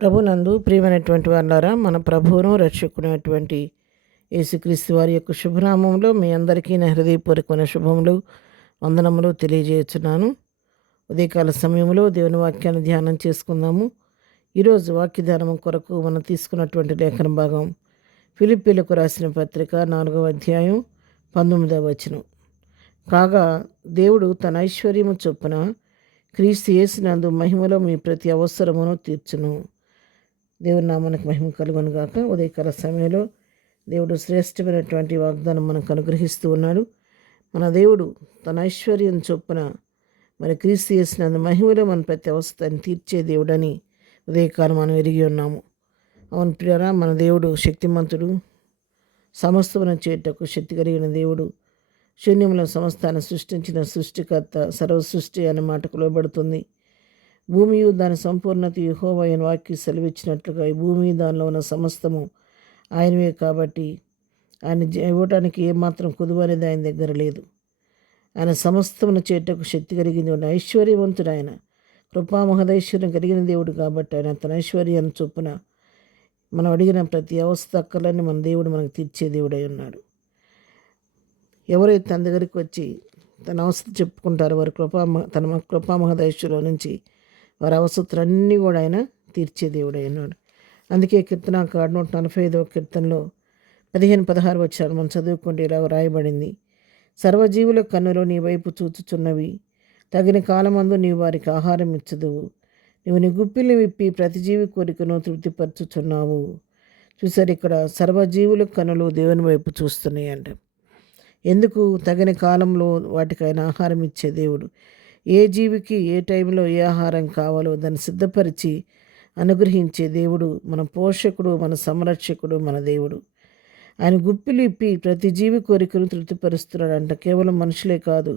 ప్రభునందు ప్రియమైనటువంటి వాళ్ళారా, మన ప్రభువును రక్షకునైనటువంటి యేసుక్రీస్తు వారి యొక్క శుభనామంలో మీ అందరికీ నా హృదయపూర్వకమైన శుభములు వందనములు తెలియజేస్తున్నాను. ఉదయకాల సమయంలో దేవుని వాక్యాన్ని ధ్యానం చేసుకుందాము. ఈరోజు వాక్య ధ్యానం కొరకు మనం తీసుకున్నటువంటి లేఖన భాగం ఫిలిప్పీలకు రాసిన పత్రిక 4వ అధ్యాయం 19వ వచనం. కాగా దేవుడు తన ఐశ్వర్యము చొప్పున క్రీస్తు యేసునందు మహిమలో మీ ప్రతి అవసరమును తీర్చును. దేవుని నామానికి మహిమ కలుగును గాక. ఉదయకాల సమయంలో దేవుడు శ్రేష్టమైనటువంటి వాగ్దానం మనకు అనుగ్రహిస్తూ ఉన్నాడు. మన దేవుడు తన ఐశ్వర్యం చొప్పున మరి క్రీస్తు యేసునందు మహిమలో మన ప్రతి అవసరాన్ని తీర్చే దేవుడని ఉదయకాలం మనం ఎరిగి ఉన్నాము. అవును ప్రియరా, మన దేవుడు శక్తిమంతుడు, సమస్తమును చేయుటకు శక్తి కలిగిన దేవుడు, శూన్యంలో సమస్తాన్ని సృష్టించిన సృష్టికర్త, సర్వ సృష్టి అనే మాటకు లోబడుతుంది. భూమియు దాని సంపూర్ణత యెహోవా ఆయన వాక్యం సెలవిచ్చినట్లుగా ఈ భూమి దానిలో ఉన్న సమస్తము ఆయనవే. కాబట్టి ఆయన ఇవ్వటానికి ఏమాత్రం కుదువు అనేది ఆయన దగ్గర లేదు. ఆయన సమస్తమును చేయుటకు శక్తి కలిగింది ఉన్న ఐశ్వర్యవంతుడు. ఆయన కృపామహదైశ్వర్యం కలిగిన దేవుడు కాబట్టి ఆయన తన ఐశ్వర్యాన్ని చొప్పున మనం అడిగిన ప్రతి అవస్థక్కలన్నీ మన దేవుడు మనకు తీర్చే దేవుడై ఉన్నాడు. ఎవరైతే తన దగ్గరికి వచ్చి తన అవస్థ చెప్పుకుంటారో వారి తన కృపామహదైశ్వర్యం నుంచి వారి అవసరాలన్నీ కూడా ఆయన తీర్చే దేవుడై ఉన్నాడు. అందుకే కీర్తనాకారుడు 145వ కీర్తనలో 15-16 వచనాలు మనం చదువుకుంటే ఇలా రాయబడింది. సర్వజీవుల కన్నులు నీ వైపు చూచుచున్నవి, తగిన కాలమందు నీవు వారికి ఆహారం ఇచ్చదువు. నువ్వు నీ గుప్పిల్ని విప్పి ప్రతి జీవి కోరికను తృప్తిపరచుచున్నావు. చూసారు, ఇక్కడ సర్వజీవుల కన్నులు దేవుని వైపు చూస్తున్నాయి అంట. ఎందుకు? తగిన కాలంలో వాటికైనా ఆహారం ఇచ్చే దేవుడు. ఏ జీవికి ఏ టైంలో ఏ ఆహారం కావాలో దాన్ని సిద్ధపరిచి అనుగ్రహించే దేవుడు మన పోషకుడు, మన సంరక్షకుడు, మన దేవుడు. ఆయన గుప్పిలు ఇప్పి ప్రతి జీవి కోరికను తృప్తిపరుస్తున్నాడంట. కేవలం మనుషులే కాదు,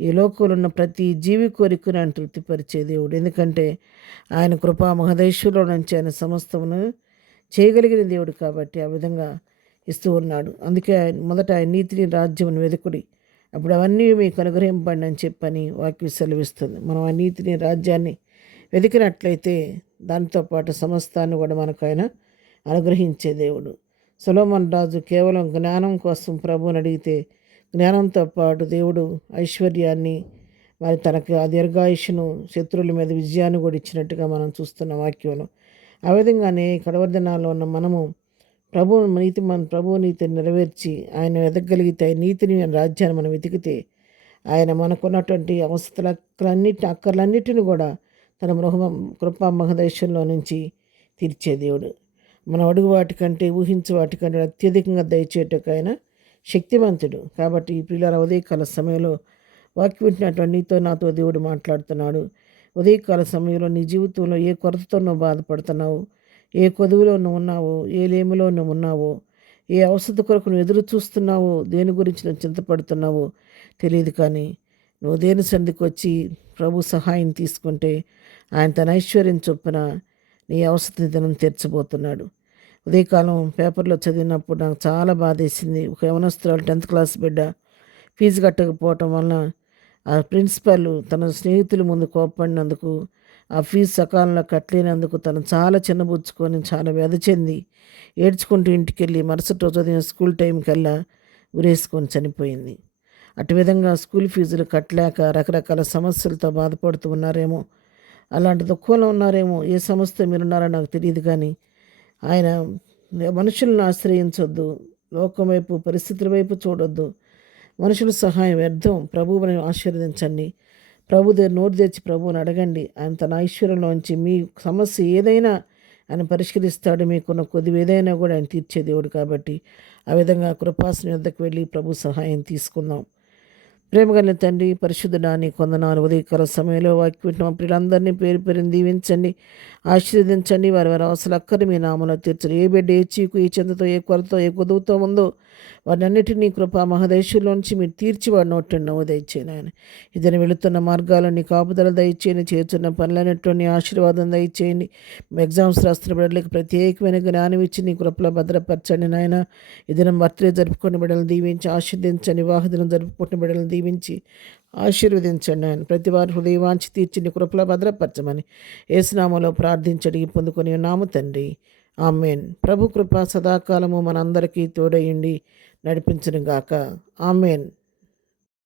ఈ లోకంలో ఉన్న ప్రతి జీవి కోరికను ఆయన తృప్తిపరిచే దేవుడు. ఎందుకంటే ఆయన కృపా మహదేశ్వరులో నుంచి ఆయన సమస్తమును చేయగలిగిన దేవుడు కాబట్టి ఆ విధంగా ఇస్తూ ఉన్నాడు. అందుకే మొదట ఆయన నీతిని రాజ్యమును వెతుకుడి, అప్పుడు అవన్నీ మీకు అనుగ్రహింపండి అని చెప్పని వాక్యం సెలవిస్తుంది. మనం ఆ నీతిని రాజ్యాన్ని వెతికినట్లయితే దాంతోపాటు సమస్తాన్ని కూడా మనకు ఆయన అనుగ్రహించే దేవుడు. సొలొమోను రాజు కేవలం జ్ఞానం కోసం ప్రభువుని అడిగితే జ్ఞానంతో పాటు దేవుడు ఐశ్వర్యాన్ని మరి తనకు ఆ దీర్ఘాయుష్ను, శత్రువుల మీద విజయాన్ని కూడా ఇచ్చినట్టుగా మనం చూస్తున్న వాక్యంలో. ఆ విధంగానే కడవరి దినాల్లో ఉన్న మనము ప్రభువు నీతిని నెరవేర్చి ఆయన వెతకగలిగితే, నీతిని రాజ్యాన్ని మనం వెతికితే ఆయన మనకున్నటువంటి అక్కర్లన్నిటిని కూడా తన కృపా మహదేశంలో నుంచి తీర్చే దేవుడు. మనం అడుగు వాటికంటే ఊహించే వాటికంటే అత్యధికంగా దయచేయటకు ఆయన శక్తివంతుడు. కాబట్టి ఈ ప్రియుల ఉదయకాల సమయంలో వాక్యం వింటున్నటువంటి నీతో నాతో దేవుడు మాట్లాడుతున్నాడు. ఉదయకాల సమయంలో నీ జీవితంలో ఏ కొరతతో నువ్వు బాధపడుతున్నావు, ఏ కొదువులో నువ్వు ఉన్నావో, ఏ లేమిలో నువ్వు ఉన్నావో, ఏ అవసరం కొరకు నువ్వు ఎదురు చూస్తున్నావో, దేని గురించి నువ్వు చింతపడుతున్నావో తెలియదు. కానీ నువ్వు దేని సంధికి వచ్చి ప్రభు సహాయం తీసుకుంటే ఆయన తన ఐశ్వర్యం చొప్పున నీ అవసరం తీర్చబోతున్నాడు. ఉదయకాలం పేపర్లో చదివినప్పుడు నాకు చాలా బాధేసింది. ఒక యవనస్తురాలు 10th క్లాస్ బిడ్డ ఫీజు కట్టకపోవటం వలన ఆ ప్రిన్సిపల్ తన స్నేహితుల ముందు కోప్పడినందుకు, ఆ ఫీజు సకాలంలో కట్టలేనందుకు తను చాలా చిన్నబుచ్చుకొని చాలా వ్యధ చెంది ఏడ్చుకుంటూ ఇంటికి వెళ్ళి మరుసటి రోజు ఉదయం స్కూల్ టైం కల్లా ఉరేసుకొని చనిపోయింది. అటు విధంగా స్కూల్ ఫీజులు కట్టలేక రకరకాల సమస్యలతో బాధపడుతూ ఉన్నారేమో, అలాంటి దుఃఖంలో ఉన్నారేమో. ఏ సమస్య మీరున్నారో నాకు తెలియదు. కానీ ఆయన మనుషులను ఆశ్రయించొద్దు, లోకం వైపు పరిస్థితుల వైపు చూడొద్దు. మనుషుల సహాయం వ్యర్థం. ప్రభువుని ఆశీర్వదించండి. ప్రభు దగ్గర నోరు తెచ్చి ప్రభువుని అడగండి. ఆయన తన ఐశ్వర్యంలోంచి మీ సమస్య ఏదైనా ఆయన పరిష్కరిస్తాడు. మీకున్న కొద్ది ఏదైనా కూడా ఆయన తీర్చే దేవుడు. కాబట్టి ఆ విధంగా కృపాసనం వద్దకు వెళ్ళి ప్రభు సహాయం తీసుకుందాం. ప్రేమగల తండ్రి, పరిశుద్ధుడా నీ కొందనాలు. ఉదయకాల సమయంలో వాక్యం వింటున్న ప్రియులందరినీ పేరు పేరుని దీవించండి, ఆశీర్వదించండి. వారి వారి అవసరం అక్కడి మీ నామలో తీర్చండి. ఏ బిడ్డ ఏ చీకు, ఏ చింతతో, ఏ కొరతో, ఏ కొదువుతో ఉందో వారినన్నిటినీ కృపా మహదేశంలోంచి మీరు తీర్చి వాడిని నోటండి నవ్వు దయచేయండి. ఆయన ఇదని వెళుతున్న మార్గాల్లో నీ కాపుదల దయచేయండి. చేస్తున్న పనులన్నింటిలో నీ ఆశీర్వాదం దయచేయండి. ఎగ్జామ్స్ రాస్తున్న బిడ్డలకు ప్రత్యేకమైన జ్ఞానం ఇచ్చి నీ కృపలో భద్రపరచండి. నాయన ఈ దినం బర్త్డే జరుపుకున్న బిడ్డలను దీవించి ఆశీర్దించండి. వివాహ దినం జరుపుకుంటున్న బిడ్డలను దీవించి ఆశీర్వదించండి ఆయన. ప్రతి వారి హృదయవాంఛ తీర్చి నీ కృపలో భద్రపరచమని యేసునామములో ప్రార్థించడి పొందుకొని ఉన్నాము తండ్రి. ఆమెన్. ప్రభు కృప సదాకాలము మనందరికీ తోడయుండి నడిపించును గాక. ఆమెన్.